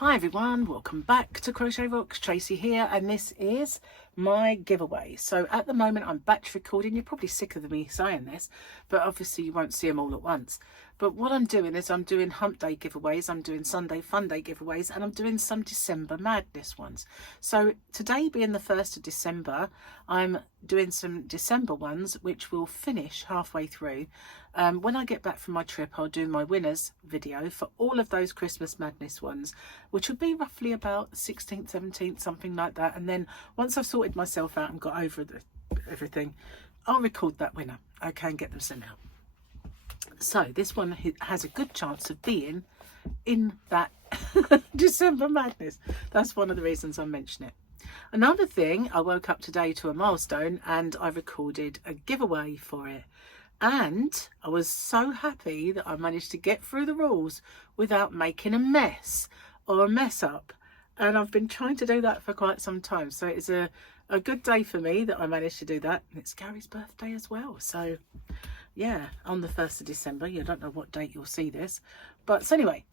Hi everyone, welcome back to Crochet Rocks. Tracy here, and this is my giveaway. So at the moment I'm batch recording. You're probably sick of me saying this, but obviously you won't see them all at once. But what I'm doing is I'm doing hump day giveaways, I'm doing Sunday fun day giveaways, and I'm doing some December madness ones. So today being the 1st of December, I'm doing some December ones which will finish halfway through. When I get back from my trip, I'll do my winners video for all of those Christmas madness ones, which will be roughly about 16th, 17th, something like that. And then once I've sorted myself out and got over everything, I'll record that winner, okay, and get them sent out. So this one has a good chance of being in that December madness. That's one of the reasons I mention it. Another thing, I woke up today to a milestone and I recorded a giveaway for it. And I was so happy that I managed to get through the rules without making a mess or a mess up. And I've been trying to do that for quite some time. So it's a good day for me that I managed to do that. And it's Gary's birthday as well. So yeah, on the 1st of December. You don't know what date you'll see this. But so anyway,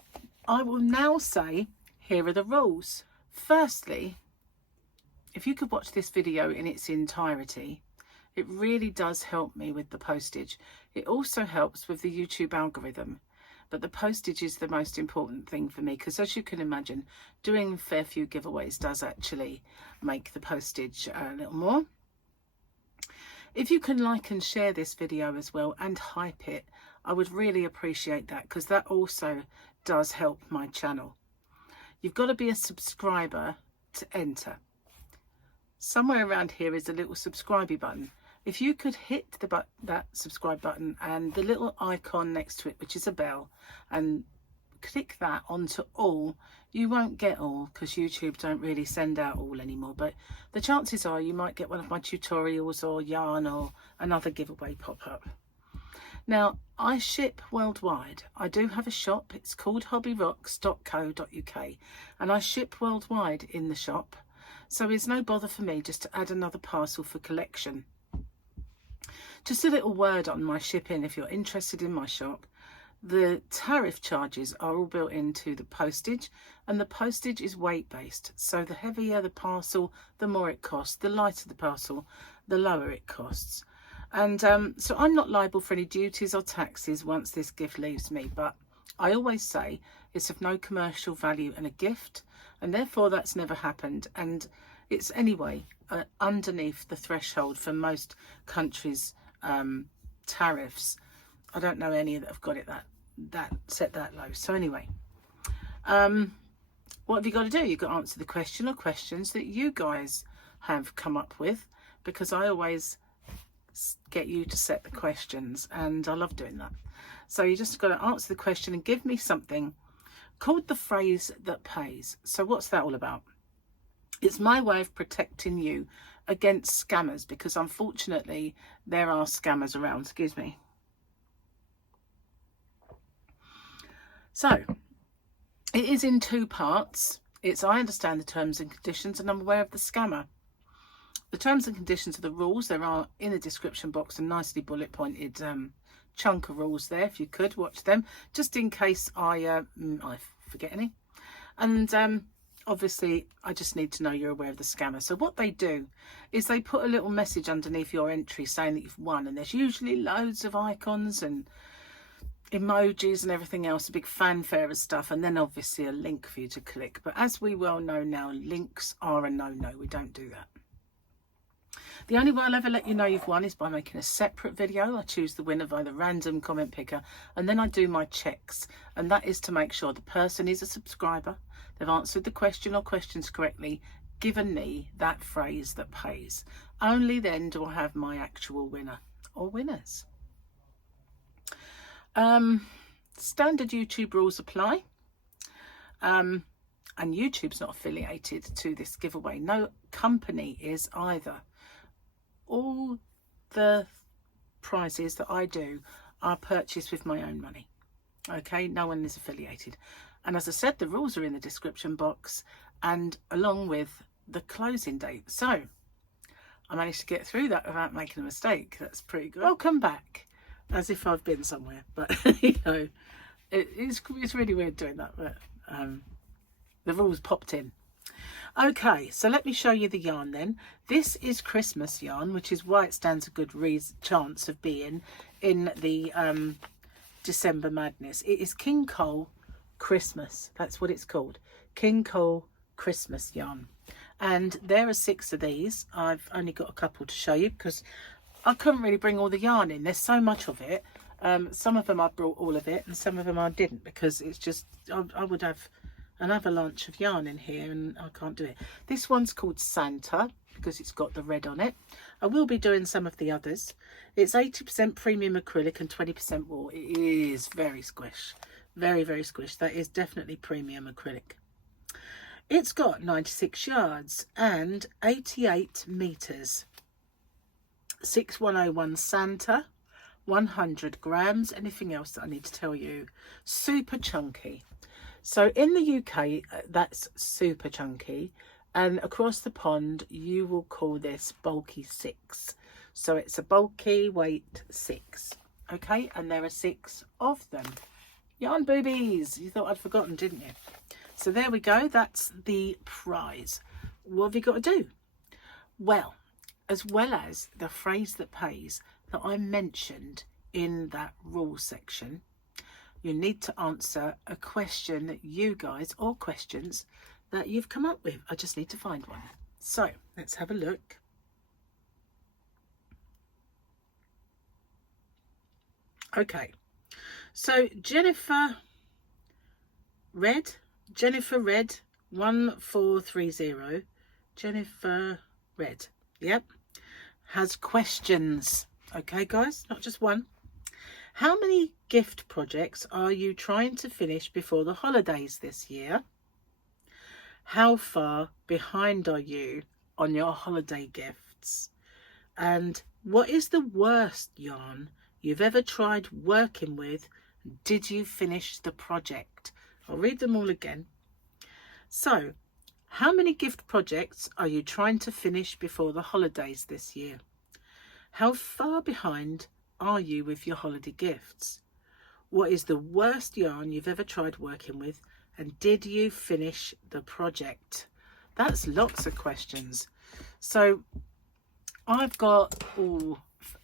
I will now say, here are the rules. Firstly, if you could watch this video in its entirety, it really does help me with the postage. It also helps with the YouTube algorithm. But the postage is the most important thing for me, because as you can imagine, doing a fair few giveaways does actually make the postage a little more. If you can like and share this video as well and hype it, I would really appreciate that, because that also does help my channel. You've got to be a subscriber to enter. Somewhere around here is a little subscribe button. If you could hit that subscribe button and the little icon next to it, which is a bell, and click that onto all, you won't get all because YouTube don't really send out all anymore, but the chances are you might get one of my tutorials or yarn or another giveaway pop up. Now, I ship worldwide. I do have a shop. It's called hobbyrocks.co.uk, and I ship worldwide in the shop, so it's no bother for me just to add another parcel for collection. Just a little word on my shipping if you're interested in my shop. The tariff charges are all built into the postage, and the postage is weight based. So the heavier the parcel, the more it costs. The lighter the parcel, the lower it costs. And so I'm not liable for any duties or taxes once this gift leaves me. But I always say it's of no commercial value and a gift, and therefore that's never happened. And it's anyway underneath the threshold for most countries' tariffs. I don't know any that have got it that set that low. So anyway, what have you got to do? You've got to answer the question or questions that you guys have come up with, because I always get you to set the questions and I love doing that. So you just got to answer the question and give me something called the phrase that pays. So what's that all about? It's my way of protecting you against scammers, because unfortunately there are scammers around. Excuse me. So it is in two parts. It's I understand the terms and conditions and I'm aware of the scammer. The terms and conditions are the rules. There are in the description box a nicely bullet pointed chunk of rules there. If you could watch them, just in case I forget any. And obviously I just need to know you're aware of the scammer. So what they do is they put a little message underneath your entry saying that you've won, and there's usually loads of icons and emojis and everything else, a big fanfare of stuff, and then obviously a link for you to click. But as we well know now, links are a no-no. We don't do that. The only way I'll ever let you know you've won is by making a separate video. I choose the winner by the random comment picker, and then I do my checks, and that is to make sure the person is a subscriber, they've answered the question or questions correctly, given me that phrase that pays. Only then do I have my actual winner or winners. Standard YouTube rules apply, and YouTube's not affiliated to this giveaway. No company is either. All the prizes that I do are purchased with my own money. Okay, no one is affiliated. And as I said, the rules are in the description box and along with the closing date. So I managed to get through that without making a mistake. That's pretty good. Welcome back. As if I've been somewhere, but you know, it's really weird doing that, but The rules popped in. Okay, so let me show you the yarn then. This is Christmas yarn, which is why it stands a good chance of being in the December madness. It is King Cole Christmas. That's what it's called. King Cole Christmas yarn. And there are 6 of these. I've only got a couple to show you because I couldn't really bring all the yarn in. There's so much of it. Some of them I brought all of it and some of them I didn't, because it's just, I would have an avalanche of yarn in here and I can't do it. This one's called Santa because it's got the red on it. I will be doing some of the others. It's 80% premium acrylic and 20% wool. It is very squish. Very, very squish. That is definitely premium acrylic. It's got 96 yards and 88 meters. 6101 Santa, 100 grams. Anything else that I need to tell you? Super chunky. So in the UK, that's super chunky. And across the pond, you will call this bulky 6. So it's a bulky weight 6. Okay, and there are 6 of them. Yarn boobies. You thought I'd forgotten, didn't you? So there we go. That's the prize. What have you got to do? Well as the phrase that pays that I mentioned in that rule section, you need to answer a question that you guys, or questions that you've come up with. I just need to find one. So let's have a look. Okay, so Jennifer Red 1430, Jennifer Red, yep, has questions. Okay guys, not just one. How many gift projects are you trying to finish before the holidays this year? How far behind are you on your holiday gifts? And what is the worst yarn you've ever tried working with? Did you finish the project? I'll read them all again. So, how many gift projects are you trying to finish before the holidays this year? How far behind are you with your holiday gifts? What is the worst yarn you've ever tried working with? And did you finish the project? That's lots of questions. So I've got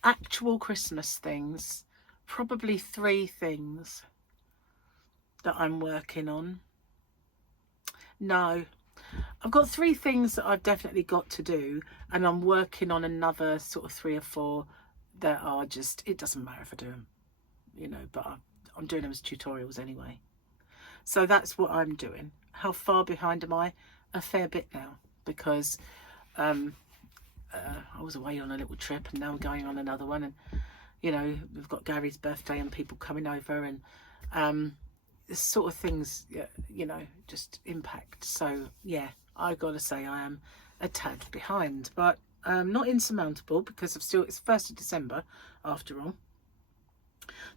actual Christmas things, probably 3 things that I'm working on. No, I've got 3 things that I've definitely got to do, and I'm working on another sort of 3 or 4 that are just, it doesn't matter if I do them, you know, but I'm doing them as tutorials anyway. So that's what I'm doing. How far behind am I? A fair bit now, because I was away on a little trip and now I'm going on another one, and you know, we've got Gary's birthday and people coming over, and this sort of things, you know, just impact. So yeah, I gotta say I am a tad behind, but not insurmountable, because it's 1st of December after all.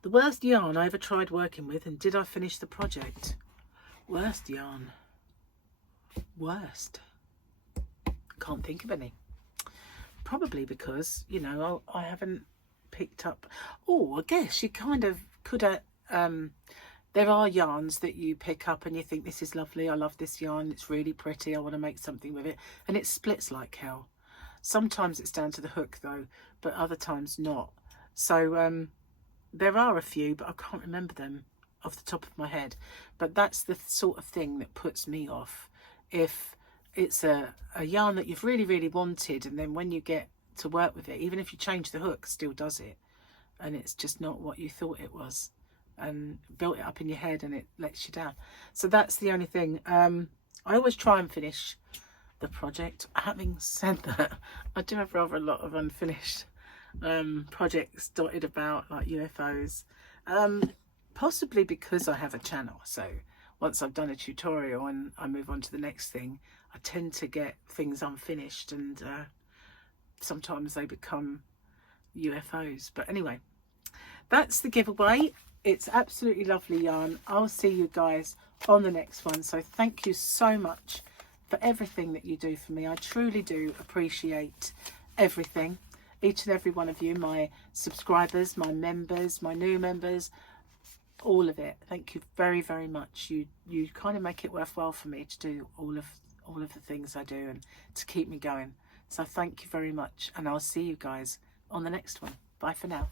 The worst yarn I ever tried working with, and did I finish the project? Worst yarn. Worst. Can't think of any. Probably because, you know, I haven't picked up. Oh, I guess you kind of could have. There are yarns that you pick up and you think, this is lovely, I love this yarn, it's really pretty, I want to make something with it, and it splits like hell. Sometimes it's down to the hook though, but other times not. So there are a few, but I can't remember them off the top of my head. But that's the sort of thing that puts me off. If it's a yarn that you've really, really wanted, and then when you get to work with it, even if you change the hook, still does it. And it's just not what you thought it was, and built it up in your head, and it lets you down. So that's the only thing. I always try and finish the project. Having said that, I do have rather a lot of unfinished projects dotted about, like UFOs, possibly because I have a channel. So once I've done a tutorial and I move on to the next thing, I tend to get things unfinished, and sometimes they become UFOs. But anyway, that's the giveaway. It's absolutely lovely yarn. I'll see you guys on the next one. So thank you so much for everything that you do for me. I truly do appreciate everything. Each and every one of you, my subscribers, my members, my new members, all of it. Thank you very, very much. You kind of make it worthwhile for me to do all of the things I do and to keep me going. So thank you very much, and I'll see you guys on the next one. Bye for now.